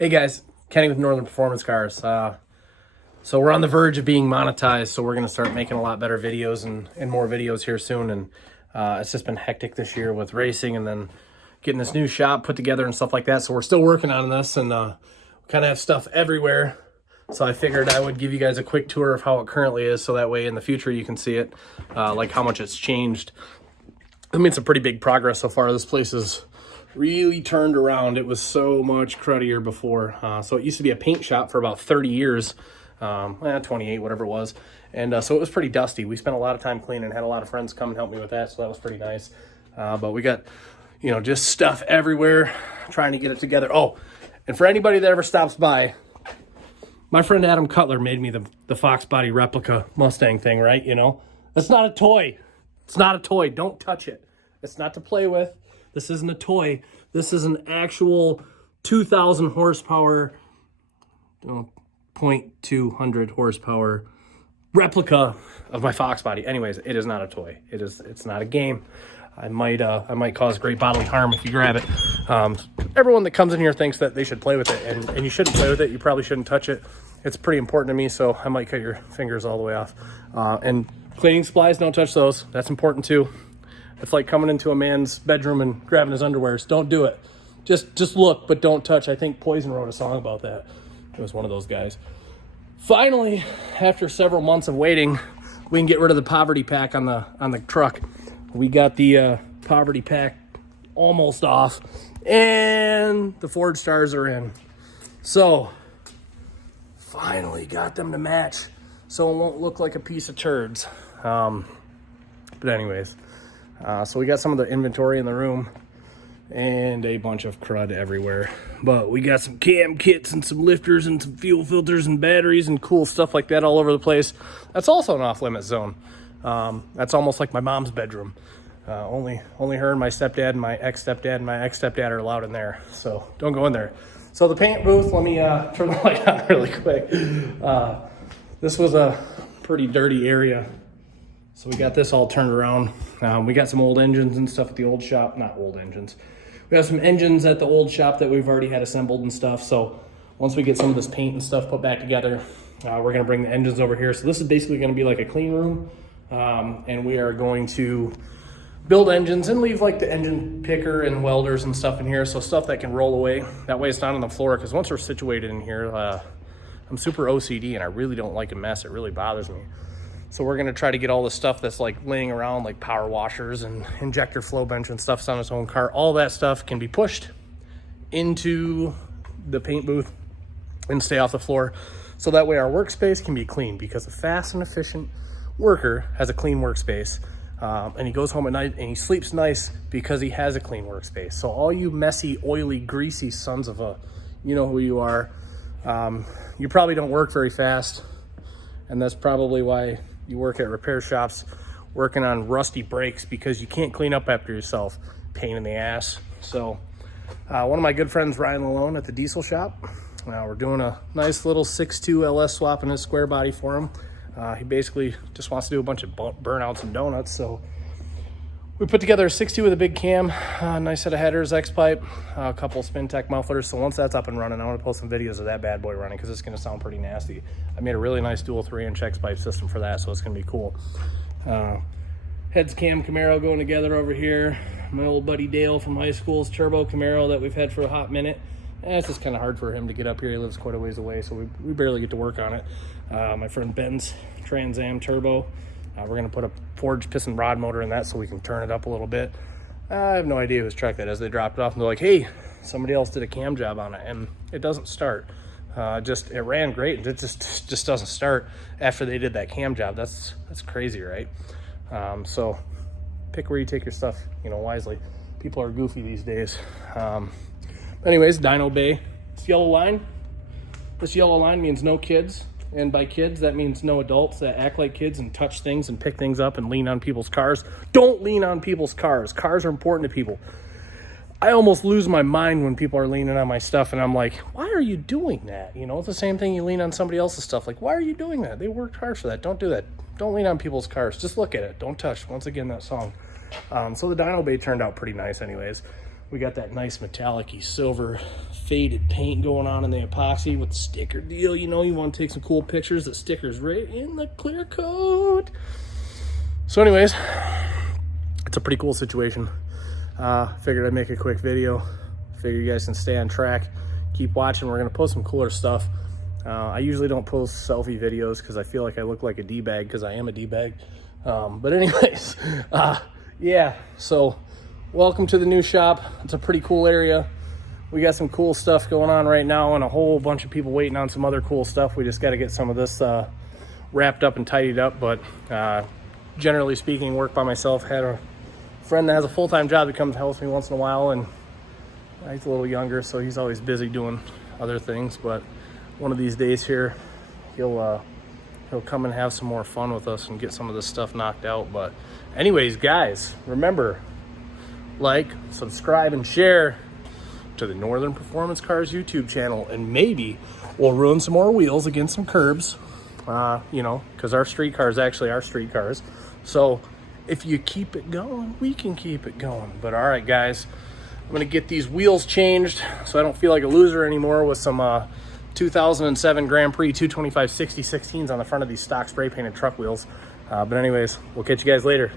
Hey guys, Kenny with Northern Performance Cars. So we're on the verge of being monetized, so we're going to start making a lot better videos and more videos here soon. And it's just been hectic this year with racing and then getting this new shop put together and stuff like that. So we're still working on this, and we kind of have stuff everywhere. So I figured I would give you guys a quick tour of how it currently is, so that way in the future you can see it, like how much it's changed. I mean, it's a pretty big progress so far. This place is really turned around. It was so much cruddier before. So it used to be a paint shop for about 30 years, 28, whatever it was. And so it was pretty dusty. We spent a lot of time cleaning, had a lot of friends come and help me with that. So that was pretty nice. But we got, just stuff everywhere, trying to get it together. Oh, and for anybody that ever stops by, my friend Adam Cutler made me the Fox Body replica Mustang thing, right? That's not a toy. It's not a toy. Don't touch it. It's not to play with. This isn't a toy. This is an actual 2,000 horsepower, 0.200 horsepower replica of my Fox Body. Anyways, it is not a toy. It's not a game. I might cause great bodily harm if you grab it. Everyone that comes in here thinks that they should play with it, and you shouldn't play with it. You probably shouldn't touch it. It's pretty important to me, so I might cut your fingers all the way off. And cleaning supplies, don't touch those. That's important too. It's like coming into a man's bedroom and grabbing his underwears. Don't do it. Just look, but don't touch. I think Poison wrote a song about that. It was one of those guys. Finally, after several months of waiting, we can get rid of the poverty pack on the truck. We got the poverty pack almost off, and the Ford Stars are in. So, finally got them to match, so it won't look like a piece of turds. But anyways, so we got some of the inventory in the room and a bunch of crud everywhere. But we got some cam kits and some lifters and some fuel filters and batteries and cool stuff like that all over the place. That's also an off-limit zone. That's almost like my mom's bedroom. Only her and my stepdad and my ex-stepdad are allowed in there. So don't go in there. So the paint booth, let me turn the light on really quick. This was a pretty dirty area. So we got this all turned around. We got some old engines and stuff at the old shop. Not old engines. We have some engines at the old shop that we've already had assembled and stuff. So once we get some of this paint and stuff put back together, we're going to bring the engines over here. So this is basically going to be like a clean room. And we are going to build engines and leave like the engine picker and welders and stuff in here. So stuff that can roll away. That way it's not on the floor. Because once we're situated in here, I'm super OCD and I really don't like a mess. It really bothers me. So we're gonna try to get all the stuff that's like laying around, like power washers and injector flow bench and stuff's on its own car. All that stuff can be pushed into the paint booth and stay off the floor. So that way our workspace can be clean, because a fast and efficient worker has a clean workspace. And he goes home at night and he sleeps nice because he has a clean workspace. So all you messy, oily, greasy sons of a, you know who you are, you probably don't work very fast. And that's probably why you work at repair shops working on rusty brakes, because you can't clean up after yourself. Pain in the ass. So one of my good friends, Ryan Lalone at the diesel shop, we're doing a nice little 6.2 LS swap in his square body for him. He basically just wants to do a bunch of burnouts and donuts. So we put together a 6.2 with a big cam, nice set of headers, X-pipe, a couple Spin-Tech mufflers. So once that's up and running, I want to post some videos of that bad boy running, because it's going to sound pretty nasty. I made a really nice dual 3-inch X-pipe system for that, so it's going to be cool. Heads cam Camaro going together over here. My old buddy Dale from high school's turbo Camaro that we've had for a hot minute. It's just kind of hard for him to get up here. He lives quite a ways away, so we barely get to work on it. My friend Ben's Trans Am turbo. We're going to put a forged piston rod motor in that so we can turn it up a little bit. I have no idea whose truck that is. They dropped it off and they're like, hey, somebody else did a cam job on it, and it doesn't start. It ran great, and it just doesn't start after they did that cam job. That's crazy, right? So pick where you take your stuff, wisely. People are goofy these days. Anyways, Dyno Bay. This yellow line means no kids. And by kids, that means no adults that act like kids and touch things and pick things up and lean on people's cars. Don't lean on people's cars. Cars are important to people. I almost lose my mind when people are leaning on my stuff, and I'm like, why are you doing that? It's the same thing you lean on somebody else's stuff. Like, why are you doing that? They worked hard for that. Don't do that. Don't lean on people's cars. Just look at it. Don't touch. Once again, that song. So the Dyno Bay turned out pretty nice anyways. We got that nice metallic-y silver faded paint going on in the epoxy with the sticker deal. You know, you want to take some cool pictures. The sticker's right in the clear coat. So anyways, it's a pretty cool situation. Figured I'd make a quick video. Figure you guys can stay on track. Keep watching. We're going to post some cooler stuff. I usually don't post selfie videos because I feel like I look like a D-bag because I am a D-bag. But anyways, yeah, so welcome to the new shop. It's a pretty cool area. We got some cool stuff going on right now and a whole bunch of people waiting on some other cool stuff. We just got to get some of this wrapped up and tidied up. But generally speaking, work by myself. Had a friend that has a full-time job that comes help with me once in a while, and he's a little younger, so he's always busy doing other things. But one of these days here, he'll come and have some more fun with us and get some of this stuff knocked out. But anyways, guys, remember, like, subscribe, and share to the Northern Performance Cars YouTube channel, and maybe we'll ruin some more wheels against some curbs, you know, because our street cars actually are street cars. So if you keep it going, we can keep it going. But all right, guys, I'm gonna get these wheels changed so I don't feel like a loser anymore with some 2007 Grand Prix 225/60 16s on the front of these stock spray painted truck wheels. But anyways, we'll catch you guys later.